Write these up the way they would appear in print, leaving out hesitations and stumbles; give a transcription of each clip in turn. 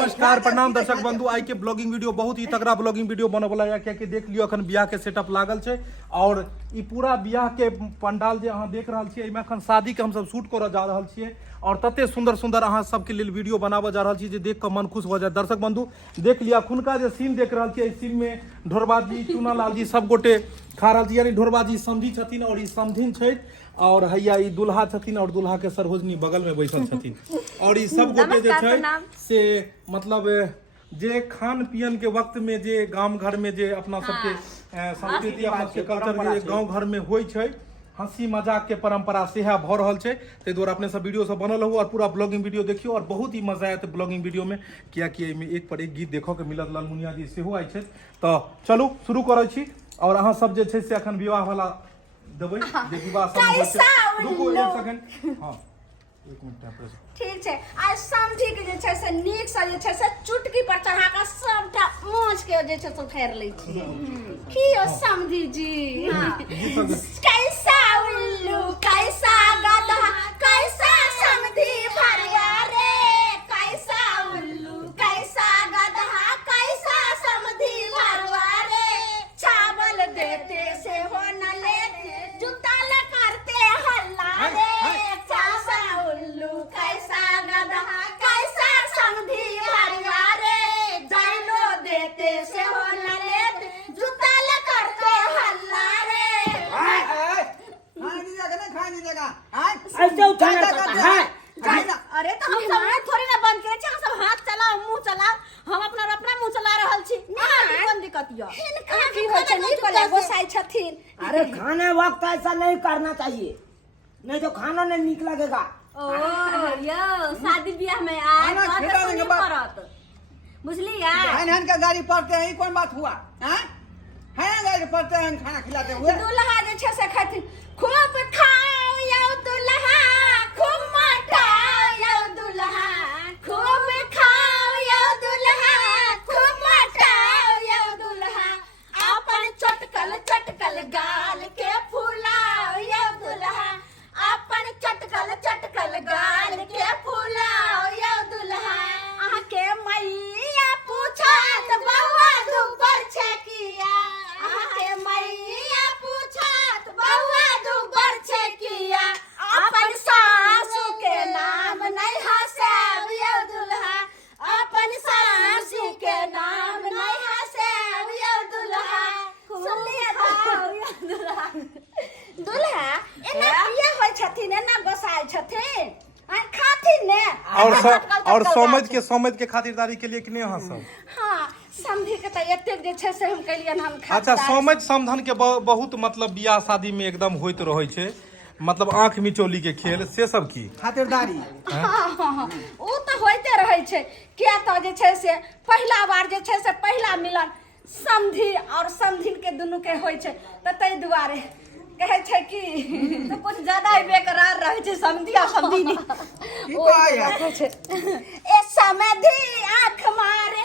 नमस्कार प्रणाम दर्शक बंधु। आई के ब्लॉगिंग वीडियो बहुत ही तगड़ा ब्लॉगिंग वीडियो बने वाला है। क्या देख लियो अखन बियाह के सेटअप लागल छे और ई पूरा बियाह के पंडाल जे अहाँ देख रहल छियै एमे अखन शादी के हम सब शूट करऽ जा रहल छियै और तते सुंदर सुंदर अहाँ सबके लिए वीडियो बनाबऽ जा रहल छी जे देख कऽ मन खुश हो जाए। दर्शक बंधु देख लिया खुनका जे सीन देख रहल छियै सीन में ढोरबाजी चूनालाल जी सब गोटे खा रहल छी यानी ढोरबाजी समधी छथिन और ई समधिन छै और हैया ई दुल्हा छथिन और दुल्हा के सरहोजनी बगल में बैठल छथिन और ई सब गोटे जे छै से मतलब जे खान पियन के वक्त में जे गांव घर में जे अपना सबके संस्कृति अपना सबके कल्चर जे गांव घर में होय छै हंसी मजाक के परंपरा सेहा भ रहल छै। ताहि दुआरे अपने सब वीडियो सब बनल रहू और पूरा ब्लॉगिंग वीडियो देखियो और बहुत ही मजा आयत ब्लॉगिंग वीडियो में कियाकि एहिमे एक पर एक गीत देखो के मिलत। लालमुनिया जी सेहो आइ छै तो चलू शुरू करै छी और अहाँ सब जे छै से अखन विवाह वाला देबै जे विवाह सब होइ छै। रुको एक सेकंड हां एक मिनट ठीक है। आज समझी के जे छै से नीक से जे छै से चुटकी पर चढ़ा के सबटा मोच के जे छै से उखाड़ लै छी की ओ समझी जी। हां कैसा उल्लू कैसा गधा कैसा समझी भरिया रे कैसा उल्लू कैसा गधा कैसा समझी भरिया रे चावल देते से हो न लेते जूता ल करते हल्ला रे कैसा उल्लू कैसा गधा कैसा समझी भरिया रे जानो देते से हो न लेते जूता ल करते हल्ला रे। खाने देगा ऐसे उठाना पड़ता है। अरे तो हम सब हाथ थोड़ी ना बंद करे छी, हम सब हाथ चलाओ मुंह चलाओ, हम अपना मुंह चला रहल छी। नहीं कोन दिक्कत यो हिनका की होय छै नहीं कोला गोसाई छथिन। अरे खाने वक्त ऐसा नहीं करना चाहिए नहीं तो खाना नहीं निक लगेगा। ओ यो शादी ब्याह में आए तो नहीं करत बुझलिया। हन का गाड़ी पड़ते हैं कौन बात हुआ हैं है गाड़ी पड़ते हैं खाना खिलाते हुए दुल्हा जे छै से खातिर खूब खाओ यो दुल्हा खूब मटाओ यो दुल्हा खूब खाओ यो दुल्हा खूब मटाओ यो दुल्हा अपन चटकल चटकल गाल के फुलाओ यो दुल्हा अपन चटकल गाल के फुलाओ यो दुल्हा आहा के मैया पूछत बउआ दुबर छे किया आहा के मैया पूछत बउआ दुबर छे किया अपन सासू के नाम नहीं हंसाब यो दुल्हा अपन सासू के नाम नहीं हंसाब यो दुल्हा सुनिए यो दुल्हा दुल्हा एना किया होय छथिन एना गोसाई छथिन आ खाथिन ने और समझ के खातिरदारी के लिए कि नहीं अहाँ सब। हां समझी के त एते जे छै से हम कलियन हम खा। अच्छा समझ समधन के बहुत मतलब बियाह शादी में एकदम होइत रहै छै मतलब आंख मिचौली के खेल से सब की खातिरदारी ओ तो होइते रहै छै किया त जे छै से पहला बार जे छै से पहला मिलन समधी और समधिन के दुनु के होय छै त तै दुआरे कहे छै कि तो कुछ ज्यादा ही बेकरार रहे छै समधी और समधिनी की कहै छै ए समधी आंख मारे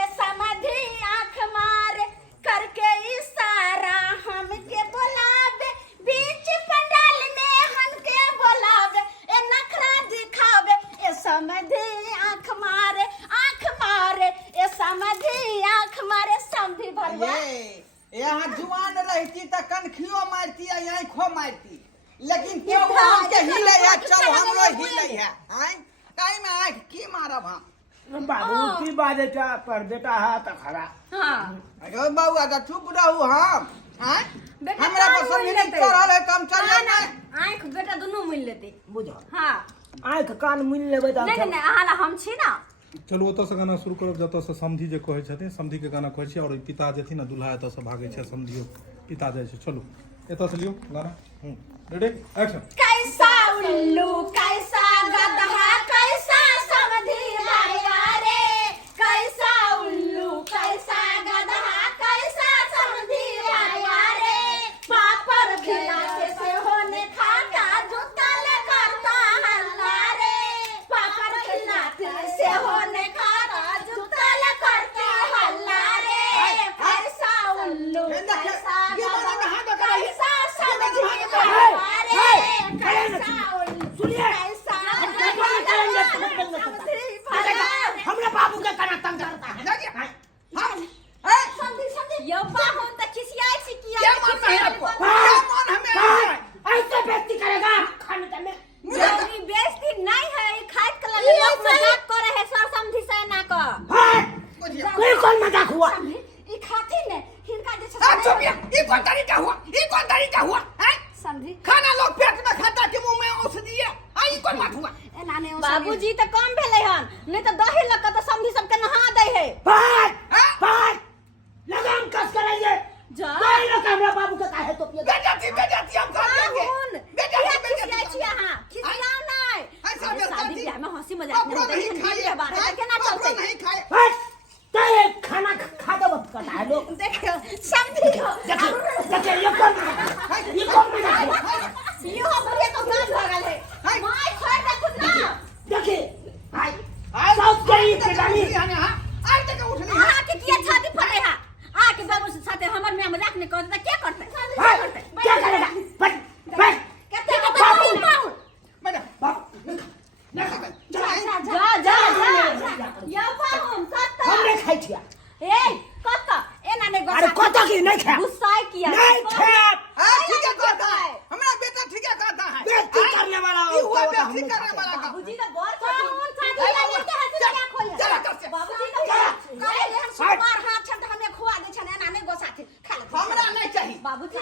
ए समधी आंख मारे करके इशारा हमके बुलावे बीच पंडाल में हमके बुलावे ए नखरा दिखावे ए समधी आंख मारे ए समधी आंख मारे समधी भरवा यहाँ जुआन रहती तो कनखियो मारती है यहाँ खो मारती लेकिन क्यों के हिले है चल हमरो हिले है हैं काई में आंख की मारब हम बाबू की बाजे पर बेटा है तो खरा। हां अरे बाबू तो चुप रहू हम हैं बेटा हमरा पसंद नहीं कर रहल है कम चल ना आंख बेटा दोनों मिल लेते बुझो हां आंख कान मिल लेबे त नहीं अहाला हम छी ना। चलू ओतऽ से गाना शुरू करब जतऽ से समधी जे कहै छथिन समधी के गाना कहै छी और पिता जेथिन ना दुल्हा एतऽ से भागै छै समधियो पिता जाइ छै। चलू एतऽ से लियो गाना रेडी एक्शन। कैसा उल्लू कैसा गधा कैसा समधी भरिया रे कैसा उल्लू कैसा गधा कैसा समधी भरिया रे पापड़ खिलाते से होने खाता जूता ले करता हल्ला रे पापड़ खिलाते से होने खाता जूता ले करता हल्ला रे कैसा उल्लू कैसा गधा कैसा समधी भरिया रे कैसा उल्लू कैसा मजाक हुआ? समझी ई खाती ने हिनका जे आ छै चुप ये कौन तरीका हुआ? ये कौन तरीका हुआ? हैं? समझी खाना लोग पेट में खाता के मुंह में औषधि है। आई कौन बात हुआ? एना ने बाबूजी तो कम भेले हन, नहीं तो दही लग तो समझी सबके नहा दे है। बात लगाम कस कराइए। जा कोई लोग हमरा बाबू के काहे तो पिए? बेजाती हम खा लेंगे। बेजाती हां खिसियाओ नहीं। ऐसा अरे बेजाती शादी ब्याह में हंसी मजाक नहीं होता नहीं है, खाए। के बारे में केना चलते? नहीं खाए। बस तेरे खाना खा दो बस करता है लोग। देखियो समझी देखिए ये कौन मजाक है? ये कौन मजाक है? यो हमरे तो गाज भगल है माय छोड़ दे खुद ना देखिए आई सब करी के जानी आई तक उठ नहीं। आ के किया छाती फटे है, आ के बाबू से साथे हमर में मजाक नहीं करता क्या करते? क्या करेगा? बस कहते हैं बाबू मैडम बाबू जा जा जा या पाहुन कत्ता हमने खाई थिया। ए कत्ता एना ने अरे कत की नहीं खा? गुस्सा किया नहीं खा। हां ठीक है कहता है हमारा बेटा ठीक है कहता है। बेइज्जती करने वाला ये हुआ होता है, बेइज्जती हमने करने वाला का। बाबूजी का गौर पाहुन शादी लेके हाथ से क्या खोले? चला कर से। बाबूजी का काहे हम सुमार हाथ छन हमने खुआ दे छन एना ने गोसाथे खा ले हमरा नहीं चाहिए। बाबूजी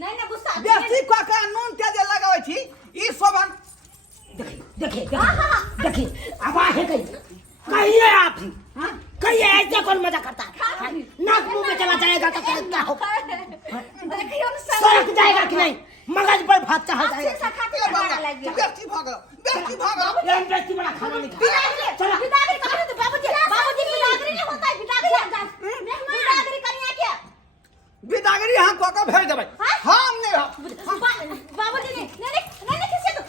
नहीं ना गुस्सा बेसी का नून तेज लगावे छी ई शोभन। देखिए अब आहे कहिए आप ही कहिए ऐसे कौन मजा करता है? नाक मुंह में चला जाएगा तो क्या होगा? देखियो सड़क जाएगा कि नहीं? मगज पर भात चाह जाएगा। से खाती लगा लग बेसी भागो ये इंडस्ट्री वाला खाना नहीं खा। चलो बिदागरी कहां थे बाबूजी? बाबूजी बिदागरी नहीं होता है, बिदागरी करिया क्या? बिदागरी हां को का भेज देबै। हम नहीं बाबूजी नहीं किसी तो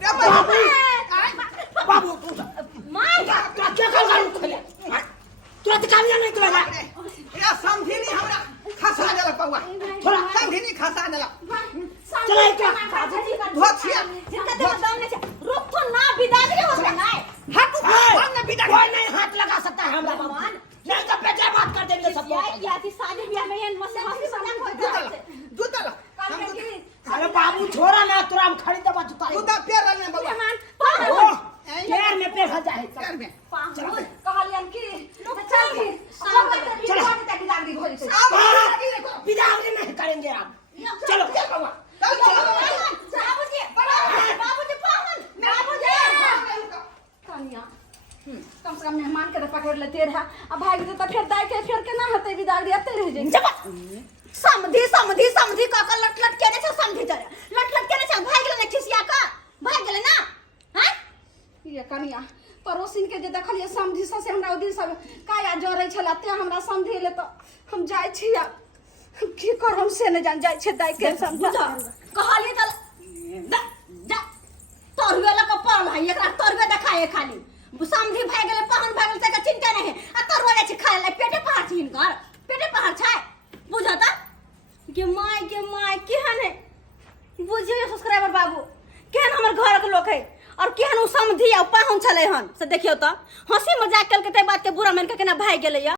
जा बाबू माय क्या कर रहा है? तुरंत कालिया नहीं करेगा। या समझी नहीं हमरा खसा देला पौआ। थोड़ा समझी नहीं खसा देला। चला क्या? बाबूजी का धोछिया जिनका देखो दम नहीं है रुक तो ना बिदागरी होता है। हाथ हमने बिदागरी कोई नहीं हाथ लगा सकता है हमरा बाबू। नहीं तो बेटे बात कर देंगे सबको। क्या थी शादी ब्याह में ये मसे हंसी मजाक होता है। जूता ला अरे बाबू छोड़ा ना तुरा हम खरीद दबा जूता। जूता पैर रहने बाबा। ओ पैर में पैर फंस जाए। पैर में कहलियन की चल की चलो। बिदागरी भोली से बिदागरी नहीं करेंगे आप। चलो बाबूजी बाबूजी पाहुन कन्या कम से कम मेहमान के तो पकड़ लेते रहा अब भाग दे तो फिर दाई के फिर के ना होते बिदागरी आते रह जाए समधी समधी समधी का लट लट केने छ समधी जरे लट लट केने छ भाग गेले खिसिया का भाग गेले ना हैं ये कन्या पड़ोसिन के जे देखलिए समझी से हमरा दिन सब काया जरै छला ते हमरा समझी ले तो हम जाय छी आ की करम से न जान जाय छै दाई के समझा कहली त जा तोरवे लक पड़ल है एकरा तोरवे देखाए खाली समधी भाग गेले पाहुन भाग गेले त चिंता नहीं आ तोरवे ले छ खाए ले पेटे पहाड़ छी हिनकर पेटे पहाड़ छै बुझता के माय केहन है बुझियो सब्सक्राइबर बाबू केहन हमर घर के लोग है और केहन उ समधी आ पाहुन चले हन से देखियो त हंसी मजाक कल के ते बात के बुरा मान के केना भाग गेले या।